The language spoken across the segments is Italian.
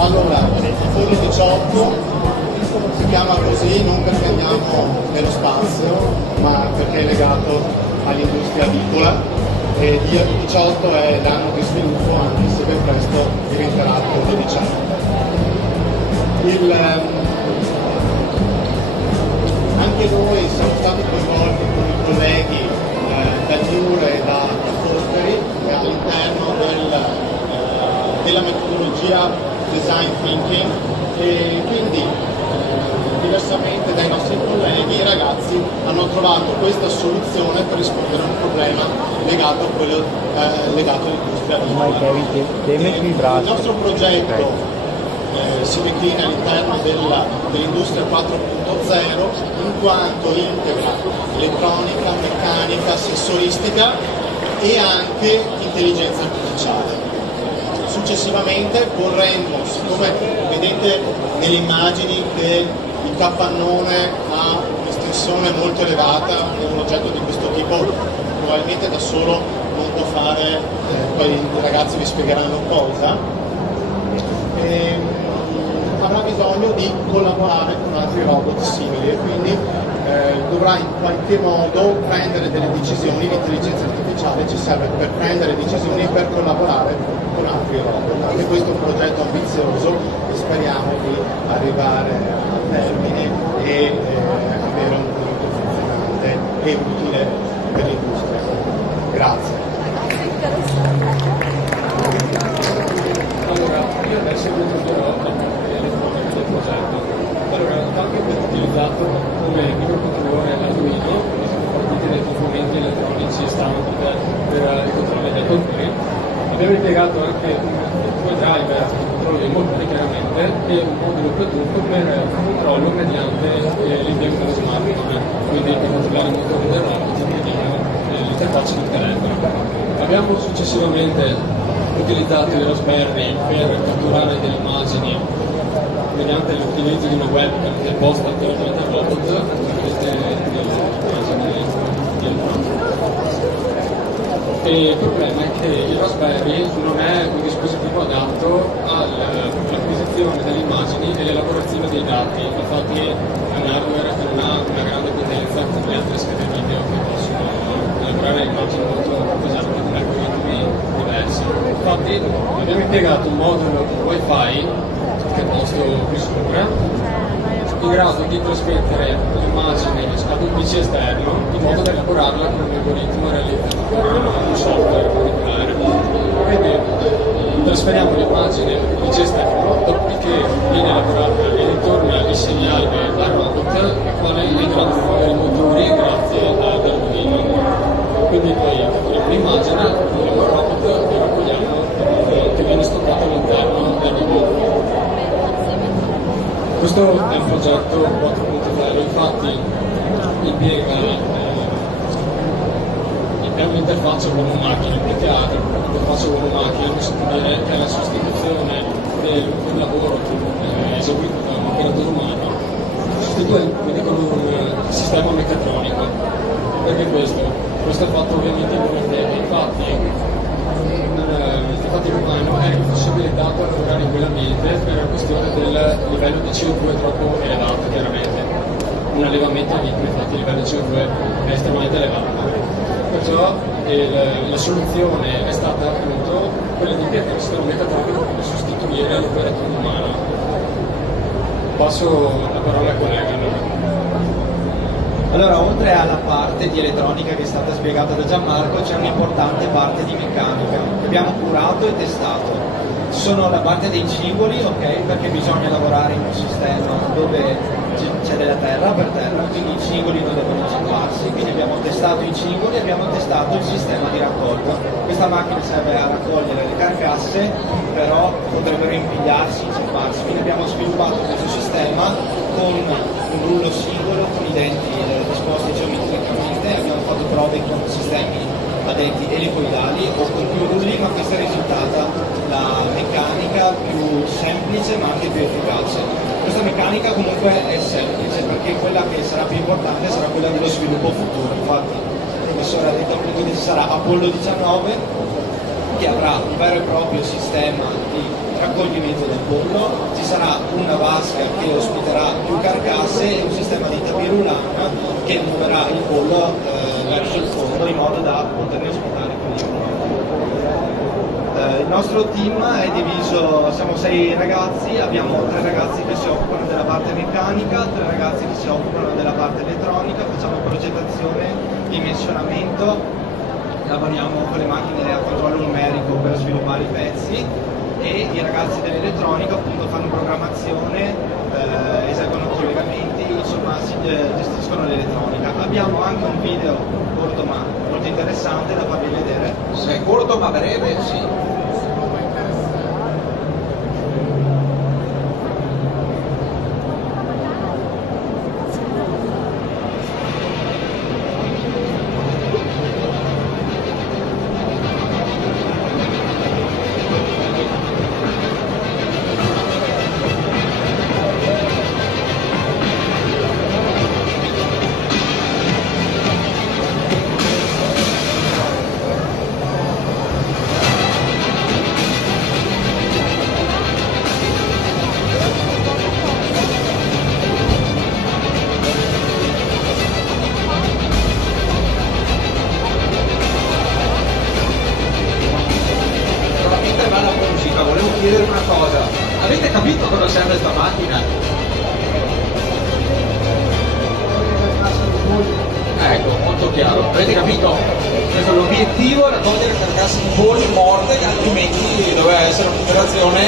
Allora, Forno 18 si chiama così non perché andiamo nello spazio, ma perché è legato all'industria avicola, e il 18 è l'anno di sviluppo, anche se ben presto diventerà il Forno 19. Anche noi siamo stati coinvolti con i colleghi da Nure e da Fosbury all'interno della metodologia design thinking, e quindi diversamente dai nostri colleghi i ragazzi hanno trovato questa soluzione per rispondere a un problema legato all'industria avicola. Il nostro progetto si declina all'interno dell'industria 4.0 in quanto integra elettronica, meccanica, sensoristica e anche intelligenza artificiale. Successivamente vorremmo, siccome vedete nelle immagini che il capannone ha un'estensione molto elevata e un oggetto di questo tipo probabilmente da solo non può fare, poi i ragazzi vi spiegheranno cosa, avrà bisogno di collaborare con altri robot simili e quindi dovrà in qualche modo prendere delle decisioni. L'intelligenza artificiale ci serve per prendere decisioni e per collaborare con altri robot. Anche questo è un progetto ambizioso e speriamo di arrivare a termine e avere un prodotto funzionante e utile per l'industria. Grazie. Allora, io adesso introdurrò del progetto. Allora, tanto è utilizzato come microcontrollore Arduino, che sono partiti dai componenti elettronici standard per il controllo dei controlli. Abbiamo impiegato anche due driver di controllo dei motori, chiaramente, e un modulo Bluetooth per il controllo mediante l'impiego dello smartphone, quindi per controllare il motore del robot l'interfaccia del telefono. Abbiamo successivamente utilizzato i Raspberry per catturare delle immagini mediante l'utilizzo di una webcam che è posta direttamente al robot, e il problema è che il Raspberry non è un dispositivo adatto all'acquisizione delle immagini e l'elaborazione dei dati. Infatti è un hardware che non ha una grande potenza come le altre schede video che possono elaborare immagini molto pesanti con algoritmi diversi. Infatti abbiamo impiegato un modulo Wi-Fi che è posto qui sopra, in grado di trasmettere l'immagine ad un PC esterno in modo da elaborarla con un algoritmo realizzato con un software particolare. Quindi trasferiamo l'immagine al PC esterno, dopodiché viene elaborata e ritorna il segnale al robot, il quale è in grado di muovere i motori grazie ad Arduino. Quindi poi l'immagine, il robot, lo raccogliamo che viene stoccato all'interno del robot. Questo è un progetto 4.0, infatti impiega un'interfaccia uomo-macchina, più che altro l'interfaccia uomo-macchina possiamo dire che è la sostituzione del lavoro eseguito da un operatore umano, sostituendo quindi con un sistema meccatronico. Perché questo? Questo è fatto ovviamente in una tecnica, infatti l'umano è impossibilitato a lavorare in quell'ambiente per la questione del livello di CO2 troppo elevato, chiaramente. Un allevamento agricolo, infatti il livello di CO2 è estremamente elevato. Perciò la soluzione è stata appunto quella di impiegare il sistema meccatronico per sostituire l'operatore umano. Passo la parola al collega. Allora, oltre alla parte di elettronica che è stata spiegata da Gianmarco, c'è un'importante parte di meccanica che abbiamo curato e testato. Ci sono la parte dei cingoli, ok, perché bisogna lavorare in un sistema dove c'è della terra per terra, quindi i cingoli non devono incepparsi, quindi abbiamo testato i cingoli e abbiamo testato il sistema di raccolta. Questa macchina serve a raccogliere le carcasse, però potrebbero impigliarsi, incepparsi, quindi abbiamo sviluppato questo sistema con un rullo singolo, con i denti disposti geometricamente, abbiamo fatto prove con sistemi a denti elicoidali o con più rulli, ma questa è risultata la meccanica più semplice ma anche più efficace. Questa meccanica comunque è semplice perché quella che sarà più importante sarà quella dello sviluppo futuro. Infatti il professore ha detto appunto che ci sarà Apollo 19 che avrà un vero e proprio sistema di raccoglimento del pollo, ci sarà una vasca che ospiterà più carcasse e un sistema di tabirulana che muoverà il pollo verso il fondo in modo da poterne ospitare più di uno. Il nostro team è diviso, siamo 6 ragazzi, abbiamo 3 ragazzi che si occupano della parte meccanica, 3 ragazzi che si occupano della parte elettronica, facciamo progettazione, dimensionamento, lavoriamo con le macchine a controllo numerico per sviluppare i pezzi e i ragazzi dell'elettronica appunto fanno programmazione, eseguono collegamenti, insomma gestiscono l'elettronica. Abbiamo anche un video corto ma molto interessante da farvi vedere. Se è corto ma breve, sì. Volevo chiedere una cosa, avete capito cosa serve sta macchina? Ecco, molto chiaro, avete capito? L'obiettivo era togliere carcasse di polli morte che altrimenti doveva essere un'operazione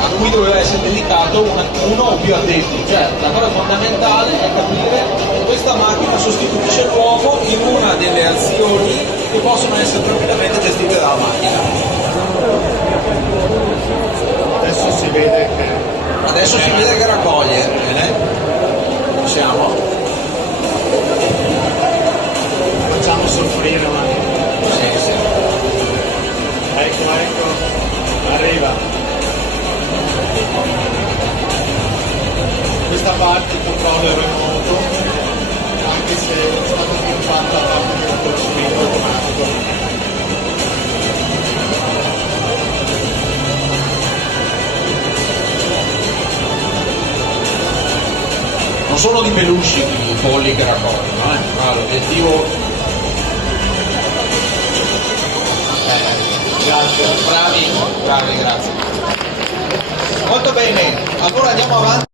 a cui doveva essere dedicato uno o più addetti, cioè la cosa fondamentale è capire che questa macchina sostituisce l'uomo in una delle azioni che possono essere tranquillamente gestite dalla macchina. Adesso si vede che raccoglie, bene? Siamo. Facciamo soffrire un attimo. Sì. Ecco, arriva. Questa parte il controllo è remoto, anche se è stata sviluppata la parte di raccoglimento automatico. Non sono di peluche i polli che raccolgono, ma l'obiettivo Grazie. bravi, grazie. Molto bene, allora andiamo avanti.